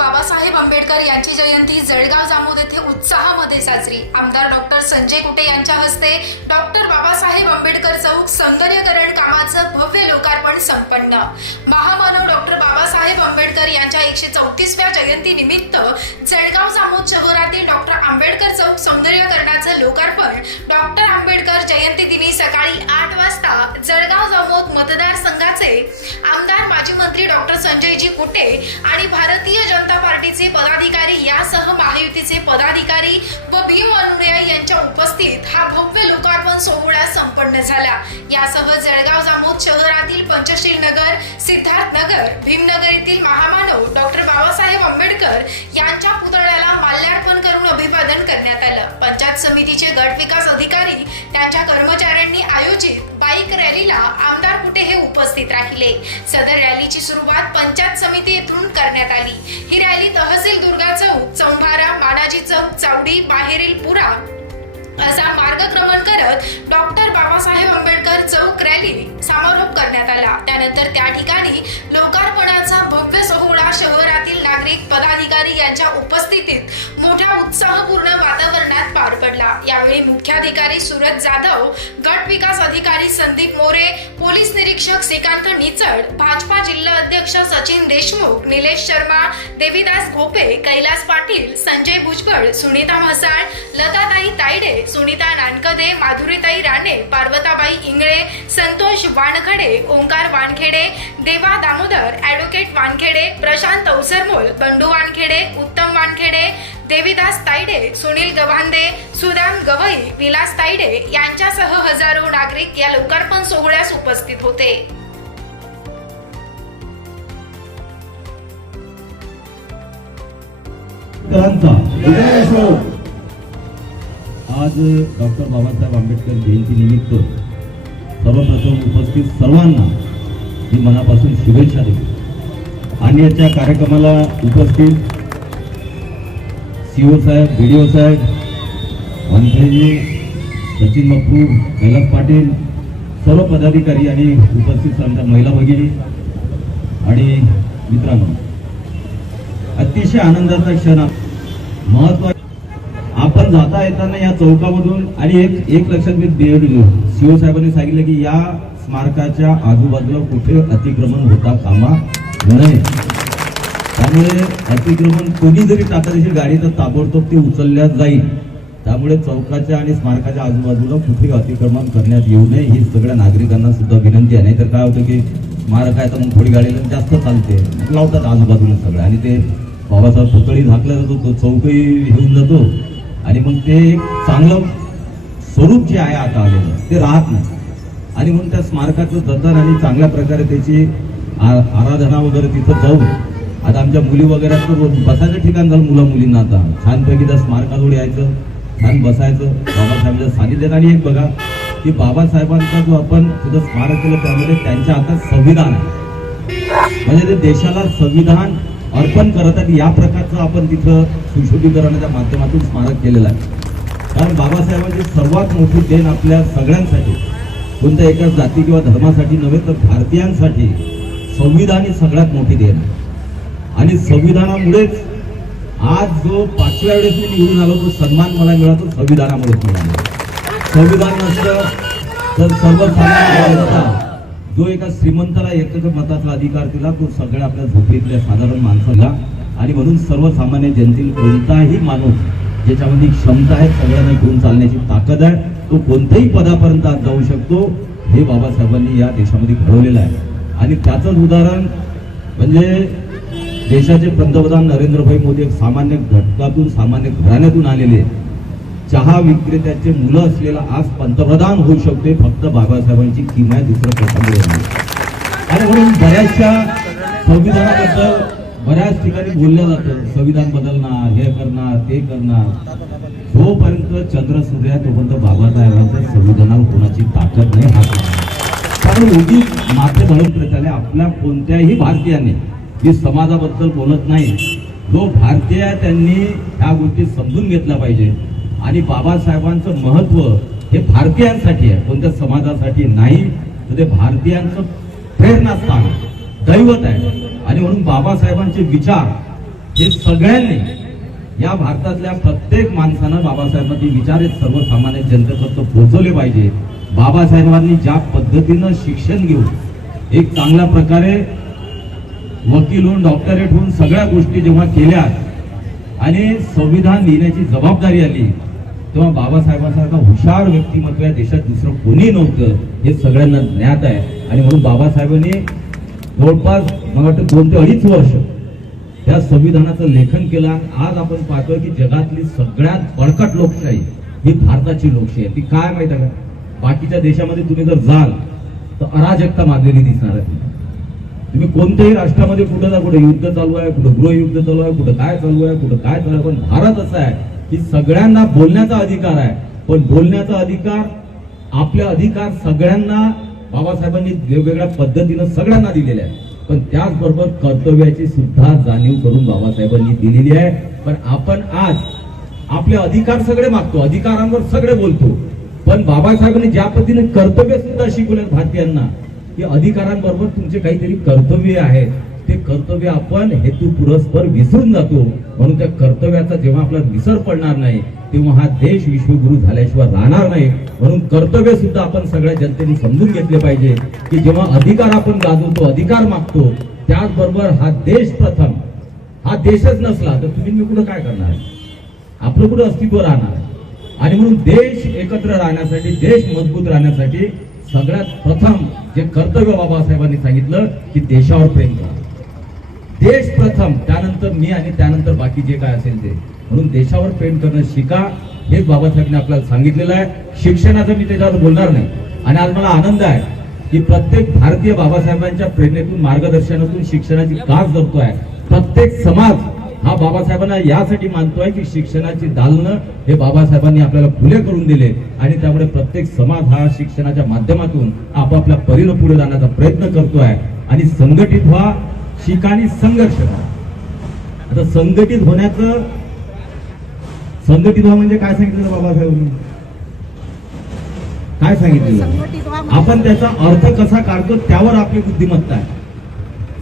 बाबासाहेब आंबेडकर यांची जयंती जळगाव जामोद येथे उत्साहामध्ये साजरी. आमदार डॉक्टर संजय कुटे यांच्या हस्ते डॉक्टर बाबासाहेब आंबेडकर चौक सौंदर्यकरण कामाचं भव्य लोकार्पण संपन्न. महामानव डॉक्टर बाबासाहेब आंबेडकर यांच्या एकशे चौतीसव्या जयंती निमित्त जळगाव जामोद शहरातील डॉक्टर आंबेडकर चौक सौंदर्यकरणाचं लोकार्पण डॉक्टर आंबेडकर जयंती दिनी सकाळी माजी डॉक्टर संजयजी कुटे आणि भारतीय जनता पार्टीचे पदाधिकारी यासह महायुतीचे पदाधिकारी व भीम अनुयायी यांच्या उपस्थित हा भव्य लोकार्पण सोहळा संपन्न झाला. यासह जळगाव जामोद शहरातील पंचशील नगर सिद्धार्थ नगर भीमनगर येथील महामानव डॉक्टर बाबासाहेब आंबेडकर यांच्या पुतळ्याला माल्यार्पण करून अभिवादन करण्यात आलं. पंचायत समितीचे गट विकास अधिकारी त्यांच्या कर्मचाऱ्यांनी आयोजित बाईक रॅलीला आमदार कुटे हे उपस्थित राहिले? सदर रॅलीची सुरुवात पंचायत समिती येथून करण्यात आली. ही रॅली तहसील दुर्गा चौक चौंभारा मानाजी चौक चावडी बाहेरील पुरा असा मार्गक्रमण करत डॉक्टर बाबासाहेब आंबेडकर चौक रॅली समारोप करण्यात आला. त्यानंतर त्या ठिकाणी लोकार्पणाचा भव्य सोहळा शहरातील नागरिक पदाधिकारी यांच्या उपस्थितीत मोठ्या उत्साहपूर्ण पडला. यावेळी मुख्याधिकारी सुरज जाधव गट विकास अधिकारी संदीप मोरे पोलीस निरीक्षक श्रीकांत निचड भाजपा जिल्हा अध्यक्ष सचिन देशमुख निलेश शर्मा देवीदास घोपे कैलास पाटील संजय भुजबळ सुनीता म्हसाळ लताताई तायडे सुनीता नानकदे माधुरीताई राणे पार्वताबाई इंगळे संतोष वानखडे ओंकार वानखेडे देवा दामोदर ॲडव्होकेट वानखेडे प्रशांत औसरमोल बंडू वानखेडे उत्तम वानखेडे देवीदास तायडे सुनील गवई विलास तायडे यांच्यासह हजारो नागरिक या लोकार्पण सोहळ्यास उपस्थित होते. आज डॉक्टर बाबासाहेब आंबेडकर जयंतीनिमित्त सर्वप्रथम उपस्थित सर्वांना मी मनापासून शुभेच्छा देतो. आणि याच्या कार्यक्रमाला उपस्थित सीओ साहेब बी डी ओ साहेब वानखेजी सचिन मप्पू कैलास पाटील सर्व पदाधिकारी आणि उपस्थित आमच्या महिला भगिनी आणि मित्रांनो अतिशय आनंदाचा क्षण आहे. महत्त्व आपण जाता येताना या चौकामधून आणि एक एक लक्षात मी देऊ शिवसाहेबांनी सांगितलं की या स्मारकाच्या आजूबाजूला कुठे अतिक्रमण होता कामा नये. त्यामुळे अतिक्रमण कोणी जरी टाकत असेल गाडी तर ताबडतोब ते उचलल्या जाईल. त्यामुळे चौकाच्या आणि स्मारकाच्या आजूबाजूला कुठे अतिक्रमण करण्यात येऊ नये ही सगळ्या नागरिकांना सुद्धा विनंती आहे. नाहीतर काय होतं की स्मारक आहे तर मग थोडी गाडीला जास्त चालते. लावतात आजूबाजूला सगळं आणि ते बाबासाहेब पुतळी झाकला जातो तो चौकही घेऊन जातो. आणि मग ते एक चांगलं स्वरूप जे आहे आता आलेलं ते राहत नाही. आणि म्हणून त्या स्मारकाचं जतन आणि चांगल्या प्रकारे त्याची आ- आराधना वगैरे तिथं जाऊन आता आमच्या मुली वगैरे बसायचं ठिकाण झालं मुला मुलींना आता. छानपैकी त्या स्मारकाजवळ यायचं. छान बसायचं. बाबासाहेबांच्या सानिध्यात आणि एक बघा की बाबासाहेबांचा जो आपण तिथं स्मारक केलं त्यामध्ये त्यांच्या हातात संविधान आहे. म्हणजे ते देशाला संविधान अर्पण करत आहेत या प्रकारचं आपण तिथं सुशोभीकरणाच्या माध्यमातून स्मारक केलेलं आहे. कारण बाबासाहेबांची सर्वात मोठी देण आपल्या सगळ्यांसाठी कोणत्या एका जाती किंवा धर्मासाठी नव्हे तर भारतीयांसाठी संविधान ही सगळ्यात मोठी देण आहे. आणि संविधानामुळेच आज जो पाचव्या वेळेस मी निवडून आलो तो सन्मान मला मिळाला तो संविधानामुळेच मिळाला. संविधान नसतं तर सर्वसाधारण जो एका श्रीमंताला एकच मताचा अधिकार दिला तो सगळ्या आपल्या झोपडीतल्या साधारण माणसाला आणि म्हणून सर्वसामान्य जनतेला कोणताही माणूस ज्याच्यामध्ये क्षमता आहे सगळ्यांना घेऊन चालण्याची ताकद आहे तो कोणत्याही पदापर्यंत आज जाऊ शकतो हे बाबासाहेबांनी या देशामध्ये घडवलेलं आहे. आणि त्याचंच उदाहरण म्हणजे देशाचे पंतप्रधान नरेंद्रभाई मोदी एक सामान्य घटकातून सामान्य घराण्यातून आलेले चहा विक्रेत्याचे मुलं असलेला आज पंतप्रधान होऊ शकते फक्त बाबासाहेबांची किमया दुसरं प्रसंग आणि म्हणून बऱ्याचशा संविधानाबद्दल बऱ्याच ठिकाणी बोललं जातं. संविधान बदलणार हे करणार ते करणार. जोपर्यंत चंद्र सूर्य तोपर्यंत बाबासाहेबांच्या संविधानावर कोणाची ताकद नाही हा कारण उगी मात्र म्हणून प्रचारे आपल्या कोणत्याही भारतीयाने जी समाजाबद्दल बोलत नाही जो भारतीय त्यांनी ह्या गोष्टी समजून घेतल्या पाहिजे. आणि बाबासाहेबांचं महत्त्व हे भारतीयांसाठी आहे. कोणत्या समाजासाठी नाही तर ते भारतीयांचं प्रेरणास्थान दैवत आहे. आणि म्हणून बाबासाहेबांचे विचार हे सगळ्यांनी या भारतातल्या प्रत्येक माणसानं बाबासाहेबांचे विचार हे सर्वसामान्य जनतेपर्यंत पोहोचवले पाहिजे. बाबासाहेबांनी ज्या पद्धतीनं शिक्षण घेऊन एक चांगल्या प्रकारे वकील होऊन डॉक्टरेट होऊन सगळ्या गोष्टी जेव्हा केल्या आणि संविधान लिहिण्याची जबाबदारी आली तेव्हा बाबासाहेबांसारखा हुशार व्यक्तिमत्व या देशात दुसरं कोणी नव्हतं हे सगळ्यांना ज्ञात आहे. आणि म्हणून बाबासाहेबांनी जवळपास मला वाटतं दोन ते अडीच वर्ष त्या संविधानाचं लेखन केलं आणि आज आपण पाहतोय की जगातली सगळ्यात बळकट लोकशाही ही भारताची लोकशाही आहे. ती काय माहिती आहे का? बाकीच्या देशामध्ये तुम्ही जर जाल तर अराजकता मानलेली दिसणार आहे तुम्ही कोणत्याही राष्ट्रामध्ये कुठं ना कुठं युद्ध चालू आहे कुठं गृहयुद्ध चालू आहे कुठं काय चालू आहे कुठं काय चालू आहे पण भारत असा आहे की सगळ्यांना बोलण्याचा अधिकार आहे. पण बोलण्याचा अधिकार आपले अधिकार सगळ्यांना बाबासाहेबांनी वेगवेगळ्या पद्धतीनं सगळ्यांना दिलेले आहे पण त्याचबरोबर कर्तव्याची सुद्धा जाणीव करून बाबासाहेबांनी दिलेली आहे. पण आपण आज आपले अधिकार सगळे मागतो अधिकारांवर सगळे बोलतो. पण बाबासाहेबांनी ज्या पद्धतीने कर्तव्य सुद्धा शिकवल्यात भारतीयांना की अधिकारांबरोबर तुमचे काहीतरी कर्तव्य आहे. ते कर्तव्य आपण हेतू पुरस्पर विसरून जातो. म्हणून त्या कर्तव्याचा जेव्हा आपला विसर पडणार नाही तेव्हा हा देश विश्वगुरु झाल्याशिवाय राहणार नाही. म्हणून कर्तव्य सुद्धा आपण सगळ्या जनतेने समजून घेतले पाहिजे की जेव्हा अधिकार आपण गाजवतो अधिकार मागतो त्याचबरोबर हा देश प्रथम. हा देशच नसला तर तुम्ही मी कुठं काय करणार? आपलं कुठं अस्तित्व राहणार? आणि म्हणून देश एकत्र राहण्यासाठी देश मजबूत राहण्यासाठी सगळ्यात प्रथम जे कर्तव्य बाबासाहेबांनी सांगितलं की देशावर प्रेम करा. देश प्रथम त्यानंतर मी आणि त्यानंतर बाकी जे काय असेल ते. म्हणून देशावर प्रेम करणं शिका हेच बाबासाहेबांनी आपल्याला सांगितलेलं आहे. शिक्षणाचं मी त्याच्यावर बोलणार नाही. आणि आज मला आनंद आहे की प्रत्येक भारतीय बाबासाहेबांच्या प्रेरणेतून मार्गदर्शनातून शिक्षणाची कास आहे प्रत्येक समाज हा बाबासाहेबांना यासाठी मानतोय की शिक्षणाची दालनं हे बाबासाहेबांनी आपल्याला खुले करून दिले. आणि त्यामुळे प्रत्येक समाज हा शिक्षणाच्या माध्यमातून आपापल्या परीनं पुढे जाण्याचा प्रयत्न करतोय. आणि संघटित व्हा शिका आणि संघर्ष करा आता संघटित होण्याचं संघटित व्हा म्हणजे काय सांगितलं बाबासाहेबांनी? काय व्हा म्हणजे- आपण त्याचा अर्थ कसा काढतो त्यावर आपली बुद्धिमत्ता आहे.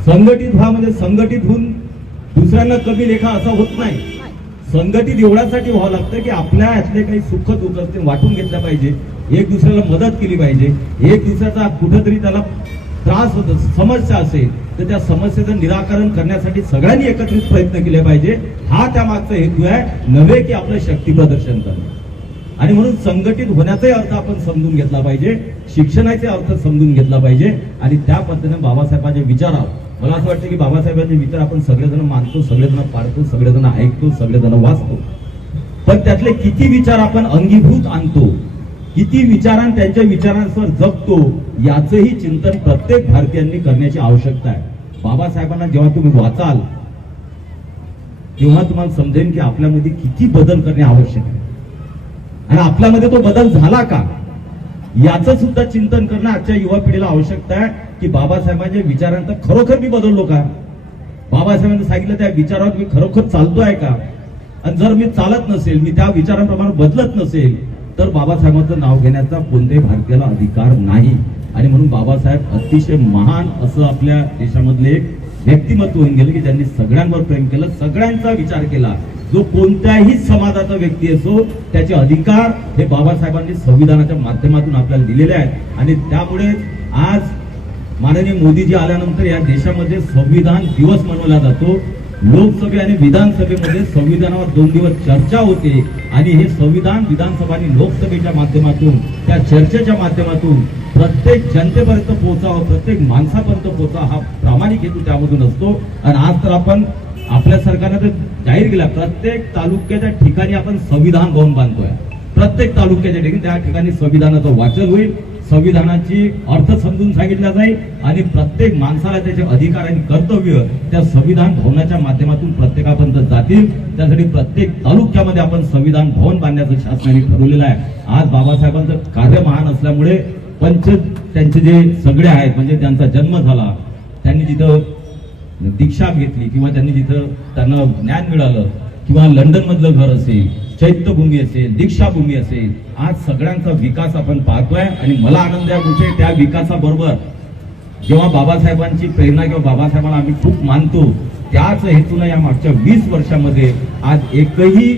संघटित व्हा म्हणजे संघटित होऊन दुसऱ्यांना कमी लेखा असा होत नाही. संघटित एवढ्यासाठी व्हावं लागतं की आपल्या यातले काही सुख दुःख असते वाटून घेतलं पाहिजे. एक दुसऱ्याला मदत केली पाहिजे. एक दुसऱ्याचा कुठंतरी त्याला त्रास होत समस्या असेल तर त्या समस्येचं निराकरण करण्यासाठी सगळ्यांनी एकत्रित प्रयत्न केले पाहिजे. हा त्या मागचा हेतू आहे नव्हे की आपलं शक्ती प्रदर्शन करणं. आणि म्हणून संघटित होण्याचाही अर्थ आपण समजून घेतला पाहिजे शिक्षणाचे अर्थ समजून घेतला पाहिजे. आणि त्या पद्धतीने बाबासाहेबांच्या विचारावर मला असं वाटतं की बाबासाहेबांचे विचार आपण सगळेजण मानतो सगळेजण पाळतो सगळेजण ऐकतो सगळेजण वाचतो. पण त्यातले किती विचार आपण अंगीभूत आणतो किती विचारां त्यांच्या विचारांवर जगतो याचंही चिंतन प्रत्येक भारतीयांनी करण्याची आवश्यकता आहे. बाबासाहेबांना जेव्हा तुम्ही वाचाल तेव्हा तुम्हाला समजेल की आपल्यामध्ये किती बदल करणे आवश्यक आहे. आणि आपल्यामध्ये तो बदल झाला का? याचं सुद्धा चिंतन करणं आजच्या युवा पिढीला आवश्यकता आहे की बाबासाहेबांच्या विचारांचा खरोखर मी बदललो का? बाबासाहेबांनी सांगितलं त्या विचारावर मी खरोखर चालतोय का? आणि जर मी चालत नसेल मी त्या विचारांप्रमाणे बदलत नसेल तर बाबासाहेबांचं नाव घेण्याचा कोणत्याही भारतीयाला अधिकार नाही. आणि म्हणून बाबासाहेब अतिशय महान असं आपल्या देशामधले एक व्यक्तिमत्व होऊन गेलं की ज्यांनी सगळ्यांवर प्रेम केलं सगळ्यांचा विचार केला. जो कोणत्याही समाजाचा व्यक्ती असो त्याचे अधिकार हे बाबासाहेबांनी संविधानाच्या माध्यमातून आपल्याला दिलेले आहेत. आणि त्यामुळे आज माननीय मोदीजी आल्यानंतर या देशामध्ये संविधान दिवस मनवला जातो. लोकसभे आणि विधानसभेमध्ये संविधानावर दोन दिवस चर्चा होते. आणि हे संविधान विधानसभा आणि लोकसभेच्या माध्यमातून त्या चर्चेच्या माध्यमातून प्रत्येक जनतेपर्यंत पोहोचावं प्रत्येक माणसापर्यंत पोहोचावा हा प्रामाणिक हेतू त्यामधून असतो. आणि आज तर आपण आपल्या सरकारनं तर जाहीर केला प्रत्येक तालुक्याच्या ठिकाणी आपण संविधान भवन बांधतोय. प्रत्येक तालुक्याच्या ठिकाणी त्या ठिकाणी संविधानाचं वाचन होईल संविधानाची अर्थ समजून सांगितला जाईल आणि प्रत्येक माणसाला त्याचे अधिकार आणि कर्तव्य त्या संविधान भवनाच्या माध्यमातून प्रत्येकापर्यंत जातील. त्यासाठी प्रत्येक तालुक्यामध्ये आपण संविधान भवन बांधण्याचं शासनाने ठरवलेलं आहे. आज बाबासाहेबांचं कार्य महान असल्यामुळे पंच त्यांचे जे सगळे आहेत म्हणजे त्यांचा जन्म झाला त्यांनी जिथं दीक्षा घेतली किंवा त्यांनी तिथं त्यांना ज्ञान मिळालं किंवा लंडनमधलं घर असेल चैत्यभूमी असेल दीक्षाभूमी असेल आज सगळ्यांचा विकास आपण पाहतोय आणि मला आनंद आहे गोष्टी त्या विकासाबरोबर जेव्हा बाबासाहेबांची प्रेरणा किंवा बाबासाहेबांना आम्ही खूप मानतो त्याच हेतूनं या मागच्या वीस वर्षामध्ये आज एकही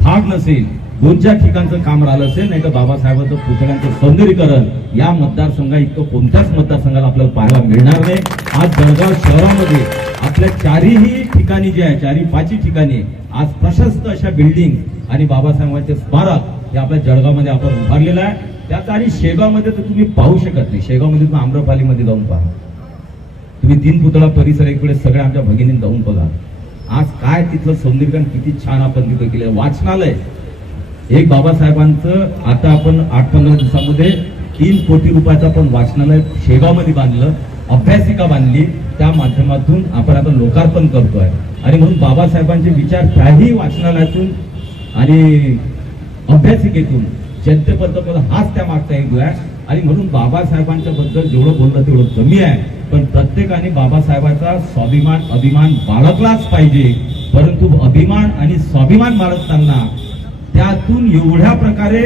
भाग नसेल दोन चार ठिकाणचं काम राहिलं असेल नाही तर बाबासाहेबांचं पुतळ्यांचं सौंदर्यीकरण या मतदारसंघा इतकं कोणत्याच मतदारसंघाला आपल्याला पाहायला मिळणार नाही. आज जळगाव शहरामध्ये आपल्या चारही ठिकाणी जे आहे चारही पाचही ठिकाणी आज प्रशस्त अशा बिल्डिंग आणि बाबासाहेबांचे स्मारक हे आपल्या जळगावमध्ये आपण उभारलेलं आहे. त्यात आणि शेगावमध्ये तर तुम्ही पाहू शकत नाही. शेगावमध्ये तुम्ही आम्रपालीमध्ये जाऊन पहा. तुम्ही तीन पुतळा परिसर इकडे सगळ्या आमच्या भगिनीं जाऊन बघा. आज काय तिथलं सौंदर्यकरण किती छान आपण तिथं केलं. वाचनालय एक बाबासाहेबांचं आता आपण आठ पंधरा दिवसामध्ये तीन कोटी रुपयाचं आपण वाचनालय शेगावमध्ये बांधलं अभ्यासिका बांधली. त्या माध्यमातून आपण आता लोकार्पण करतोय. आणि म्हणून बाबासाहेबांचे विचार त्याही वाचनालयातून आणि अभ्यासिकेतून जनतेबद्दल हाच त्या मागचा एक आहे आणि म्हणून बाबासाहेबांच्या बद्दल जेवढं बोललं तेवढं कमी आहे. पण प्रत्येकाने बाबासाहेबांचा स्वाभिमान अभिमान बाळगलाच पाहिजे. परंतु अभिमान आणि स्वाभिमान बाळगताना त्यातून एवढ्या प्रकारे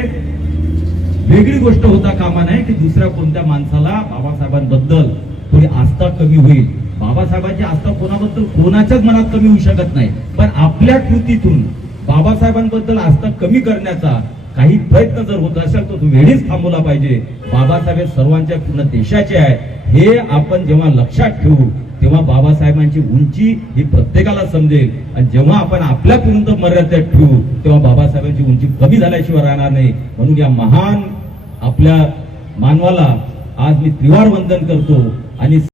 वेगळी गोष्ट होता कामा नाही की दुसऱ्या कोणत्या माणसाला बाबासाहेबांबद्दल थोडी आस्था कमी होईल. बाबासाहेबांची आस्था कोणाबद्दल? कोणाच्याच मनात कमी होऊ शकत नाही. पण आपल्या कृतीतून बाबासाहेबांबद्दल आस्था कमी करण्याचा काही प्रयत्न जर होत असेल तर तो वेळीच थांबवला पाहिजे. बाबासाहेब हे सर्वांच्या पूर्ण देशाचे आहे हे आपण जेव्हा लक्षात ठेवू तेव्हा बाबासाहेबांची उंची ही प्रत्येकाला समजेल. आणि जेव्हा आपण आपल्यापर्यंत मर्यादेत ठेवू तेव्हा बाबासाहेबांची उंची कमी झाल्याशिवाय राहणार नाही. म्हणून या महान आपल्या मानवाला आज मी त्रिवार वंदन करतो आणि